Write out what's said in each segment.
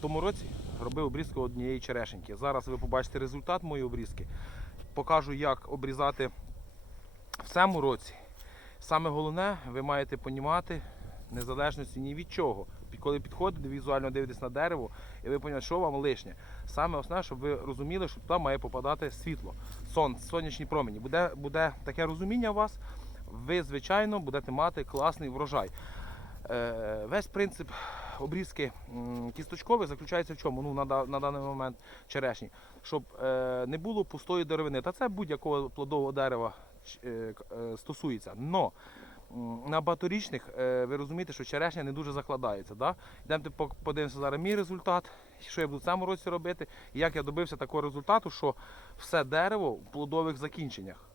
тому році робив обрізку однієї черешеньки. Зараз ви побачите результат моєї обрізки. Покажу, як обрізати в цьому році. Саме головне, ви маєте понімати незалежності ні від чого. Коли підходите, візуально дивитесь на дерево, і ви розумієте, що вам лишнє. Саме основне, щоб ви розуміли, що туди має попадати світло, сон, сонячні промені. Буде, буде таке розуміння у вас, ви, звичайно, будете мати класний врожай. Е, Весь принцип обрізки м, кісточкових заключається в чому? Ну, на, на даний момент черешні, щоб е, не було пустої деревини. Та це будь-якого плодового дерева е, е, стосується. Но на багаторічних е, ви розумієте, що черешня не дуже закладається. Да? Йдемте подивимося зараз мій результат, що я буду в цьому році робити, і як я добився такого результату, що все дерево в плодових закінченнях.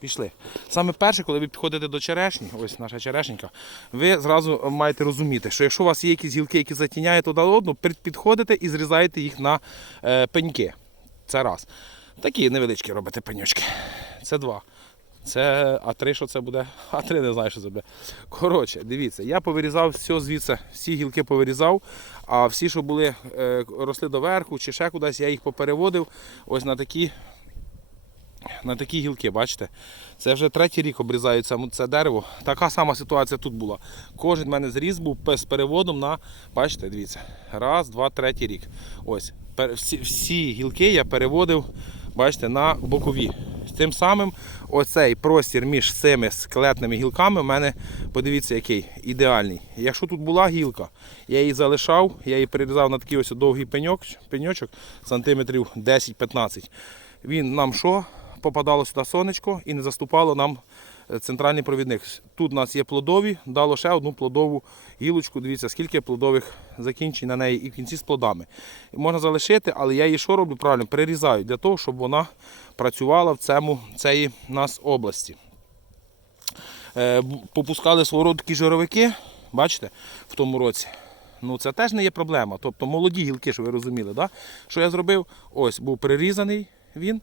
Пішли. Саме перше, коли ви підходите до черешні, ось наша черешенька, ви зразу маєте розуміти, що якщо у вас є якісь гілки, які затіняють одна одну, підходите і зрізаєте їх на е, пеньки. Це раз. Такі невеличкі робите пеньочки. Це два. Це, а три що це буде? А три не знаю, що це буде. Коротше, дивіться, я повирізав все звідси, всі гілки повирізав, а всі, що були, е, росли доверху чи ще кудись, я їх попереводив ось на такі на такі гілки, бачите? Це вже третій рік обрізаю це, це дерево. Така сама ситуація тут була. Кожен в мене зріз був з переводом на, бачите, дивіться, раз, два, третій рік. Ось, всі, всі гілки я переводив, бачите, на бокові. Тим самим оцей простір між цими скелетними гілками в мене, подивіться, який ідеальний. Якщо тут була гілка, я її залишав, я її перерізав на такий ось довгий пеньок, пеньочок, сантиметрів 10-15. Він нам що? Попадало сюди сонечко і не заступало нам е, центральний провідник. Тут у нас є плодові, дало ще одну плодову гілочку. Дивіться, скільки плодових закінчень на неї і в кінці з плодами. Можна залишити, але я її що роблю правильно? Перерізаю для того, щоб вона працювала в цьому, цій нас області. Е, Попускали свого роду такі жировики, бачите, в тому році. Ну, це теж не є проблема. Тобто молоді гілки, що ви розуміли, да? що я зробив? Ось був перерізаний він.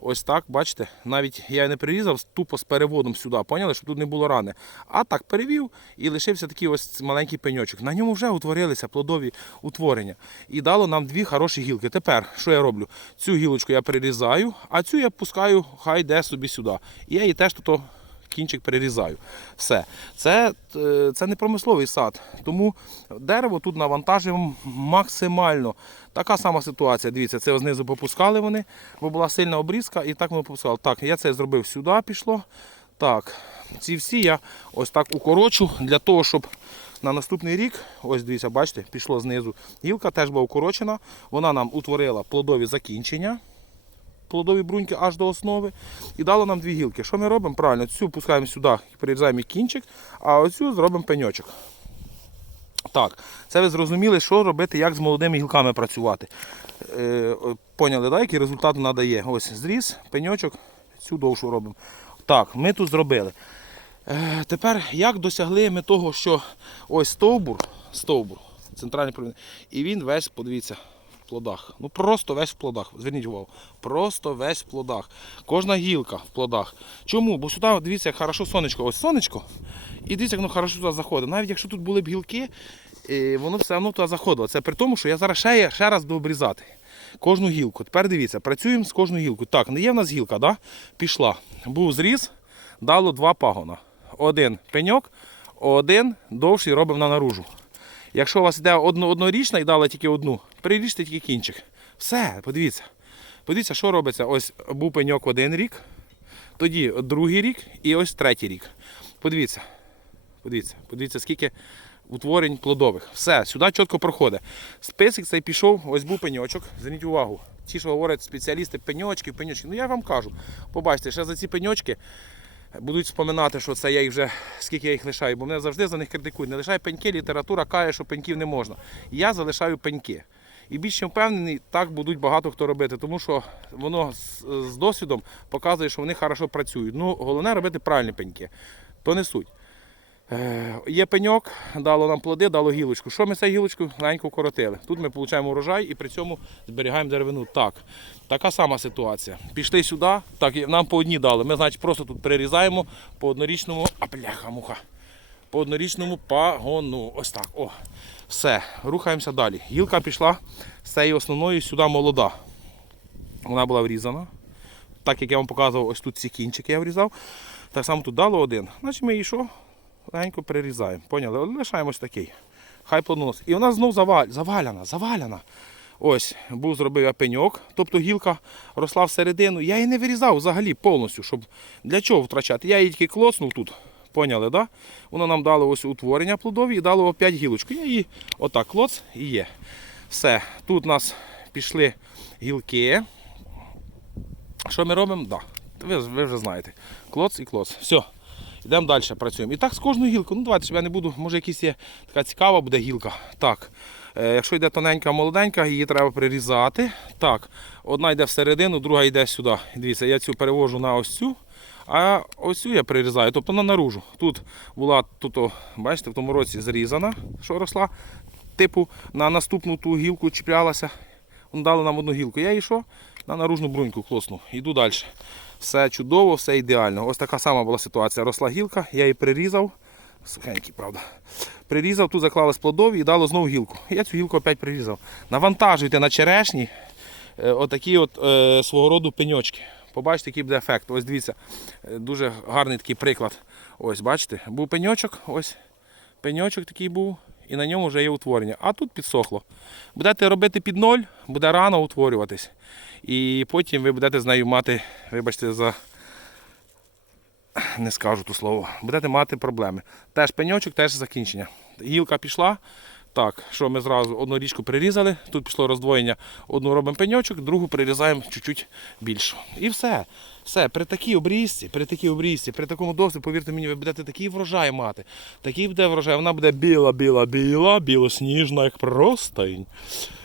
Ось так, бачите, навіть я не прирізав тупо з переводом сюди, поняли, щоб тут не було рани. А так перевів і лишився такий ось маленький пеньочок. На ньому вже утворилися плодові утворення. І дало нам дві хороші гілки. Тепер що я роблю? Цю гілочку я перерізаю, а цю я пускаю, хай йде собі сюди. І я її теж тут кінчик перерізаю. Все. Це, е, це не промисловий сад. Тому дерево тут навантажуємо максимально. Така сама ситуація. Дивіться, це знизу попускали вони, бо була сильна обрізка, і так ми попускали. Так, я це зробив сюди, пішло. Так, ці всі я ось так укорочу для того, щоб на наступний рік, ось дивіться, бачите, пішло знизу. Гілка теж була укорочена, вона нам утворила плодові закінчення плодові бруньки аж до основи. І дало нам дві гілки. Що ми робимо? Правильно, цю пускаємо сюди перерізаємо кінчик, а оцю зробимо пеньочок. Так, це ви зрозуміли, що робити, як з молодими гілками працювати. Е, поняли, да, який результат вона дає? Ось зріз, пеньочок, цю довшу робимо. Так, ми тут зробили. Е, тепер як досягли ми того, що ось стовбур, стовбур, центральний провідник, і він весь, подивіться, плодах. Ну просто весь в плодах. Зверніть увагу. Просто весь в плодах. Кожна гілка в плодах. Чому? Бо сюди, дивіться, як хорошо сонечко. Ось сонечко. І дивіться, як воно хорошо туди заходить. Навіть якщо тут були б гілки, е, воно все одно туди заходило. Це при тому, що я зараз ще, ще раз буду обрізати. Кожну гілку. Тепер дивіться, працюємо з кожною гілкою. Так, не є в нас гілка, да? пішла. Був зріз, дало два пагона. Один пеньок, один довший робимо на наружу. Якщо у вас йде одно, однорічна і дала тільки одну, переріжте тільки кінчик. Все, подивіться. Подивіться, що робиться. Ось був пеньок один рік, тоді другий рік і ось третій рік. Подивіться. Подивіться, подивіться, скільки утворень плодових. Все, сюди чітко проходить. Список цей пішов, ось був пеньочок. Зверніть увагу. Ті, що говорять спеціалісти, пеньочки, пеньочки. Ну я вам кажу. Побачите, ще за ці пеньочки будуть споминати, що це я їх вже скільки я їх лишаю, бо мене завжди за них критикують. Не лишай пеньки, література каже, що пеньків не можна. Я залишаю пеньки. І більше впевнений, так будуть багато хто робити, тому що воно з, досвідом показує, що вони хорошо працюють. Ну, головне робити правильні пеньки. То не суть. Є пеньок, дало нам плоди, дало гілочку. Що ми цією гілочкою легенько коротили? Тут ми отримуємо урожай і при цьому зберігаємо деревину. Так, така сама ситуація. Пішли сюди, так, нам по одній дали. Ми, значить, просто тут перерізаємо по однорічному, а бляха, муха. По однорічному пагону. Ось так. О. Все, рухаємося далі. Гілка пішла з цієї основної сюди молода. Вона була врізана. Так як я вам показував, ось тут ці кінчики я врізав. Так само тут дало один. Значить ми її що? Легенько прирізаємо. Поняли? Лишаємось такий. Хай плодонос. І вона знов заваль... заваляна, заваляна. Ось, був зробив я пеньок, тобто гілка росла всередину. Я її не вирізав взагалі повністю, щоб для чого втрачати. Я її тільки клоцнув тут. Поняли, да? Воно нам дало ось утворення плодові і дало опять гілочку. Я її отак клоц і є. Все. Тут у нас пішли гілки. Що ми робимо? Да. Ви, ви вже знаєте. Клоц і клоц. Все. Йдемо далі, працюємо. І так з кожною гілкою. Ну давайте, щоб я не буду, може якась є така цікава буде гілка. Так. Е, якщо йде тоненька, молоденька, її треба прирізати. Так, одна йде всередину, друга йде сюди. Дивіться, я цю перевожу на ось цю, а ось цю я прирізаю, тобто на наружу. Тут була, тут, бачите, в тому році зрізана, що росла. Типу на наступну ту гілку чіплялася. Дали нам одну гілку. Я її що? На наружну бруньку клоснув. Йду далі. Все чудово, все ідеально. Ось така сама була ситуація. Росла гілка, я її прирізав. Сухенький, правда. Прирізав, тут заклали з плодові і дало знову гілку. Я цю гілку опять прирізав. Навантажуйте на черешні е, отакі от е, свого роду пеньочки. Побачите, який буде ефект. Ось дивіться, е, дуже гарний такий приклад. Ось, бачите, був пеньочок, ось пеньочок такий був, і на ньому вже є утворення. А тут підсохло. Будете робити під ноль, буде рано утворюватись. І потім ви будете з нею мати, вибачте, за не скажу ту слово, будете мати проблеми. Теж пеньочок, теж закінчення. Гілка пішла. Так, що ми зразу одну річку прирізали, тут пішло роздвоєння, одну робимо пеньочок, другу прирізаємо чуть-чуть більшу. І все. Все, при такій обрізці, при такій обрізці, при такому досвіді, повірте мені, ви будете такий врожай мати. Такий буде врожай, вона буде біла, біла, біла, білосніжна, як простинь.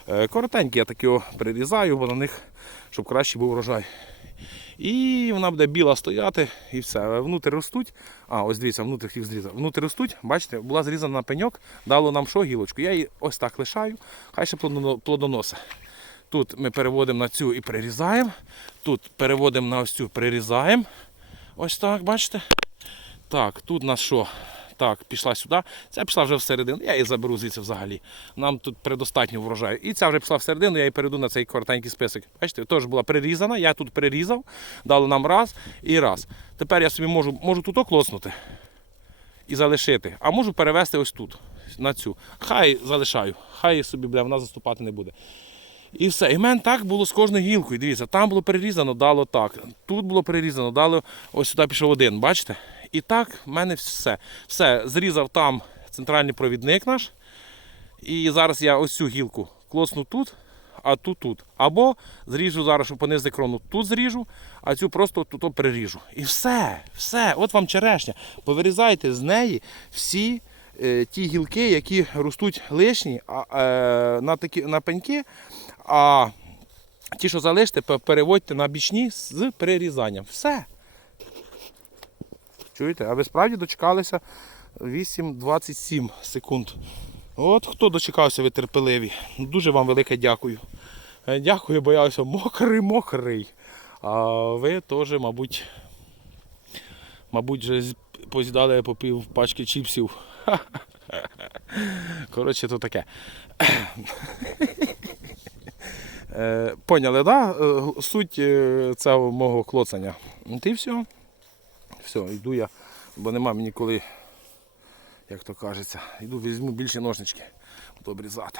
Е, Коротенькі я такі прирізаю, бо на них, щоб краще був врожай. І вона буде біла стояти і все. Внутрі ростуть. А, ось дивіться, внутрі їх зрізав. Внутрі ростуть, бачите, була зрізана на пеньок, дало нам що гілочку. Я її ось так лишаю, хай ще плодоно- плодоноси. Тут ми переводимо на цю і прирізаємо. Тут переводимо на ось цю, прирізаємо. Ось так, бачите? Так, тут у нас що? Так, пішла сюди. Ця пішла вже всередину. Я її заберу звідси взагалі. Нам тут предостатньо врожаю. І ця вже пішла всередину, я її перейду на цей коротенький список. Бачите, теж була прирізана, я тут прирізав, дало нам раз і раз. Тепер я собі можу, можу тут оклоснути і залишити, а можу перевести ось тут, на цю. Хай залишаю, хай собі бля, вона заступати не буде. І все. І в мене так було з кожною гілкою. Дивіться, там було перерізано, дало так. Тут було перерізано, дало ось сюди пішов один, бачите? І так в мене все. Все, зрізав там центральний провідник наш. І зараз я ось цю гілку клосну тут, а ту тут. Або зріжу зараз, щоб понизити крону, тут зріжу, а цю просто тут переріжу. І все, все, от вам черешня. Повирізайте з неї всі е, ті гілки, які ростуть лишні а, е, на, такі, на пеньки, а ті, що залишите, переводьте на бічні з перерізанням. Все. Чуєте? А ви справді дочекалися 8-27 секунд. От хто дочекався, ви терпеливі. Дуже вам велике дякую. Е, Дякую, бо я ось мокрий, мокрий. А ви теж, мабуть, мабуть, вже поз'їдали по пів пачки чіпсів. Коротше, то таке. Е, Поняли, да? Е, Суть е, цього мого клоцання. Ти все. Все, йду я, бо нема мені коли, як то кажеться, йду візьму більше ножнички, буду обрізати.